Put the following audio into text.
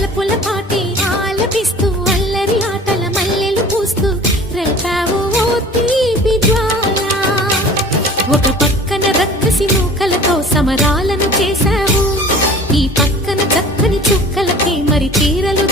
వలపుల పాటే ఆలపిస్తూ అల్లరి ఆటల మల్లెలు పూస్తూ రేపావు ఓ తీపి జ్వాల. ఒక పక్కన రక్కసి మూకలతో సమరాలను చేశావు, ఈ పక్కన చక్కని చుక్కలకి మరి చీరలు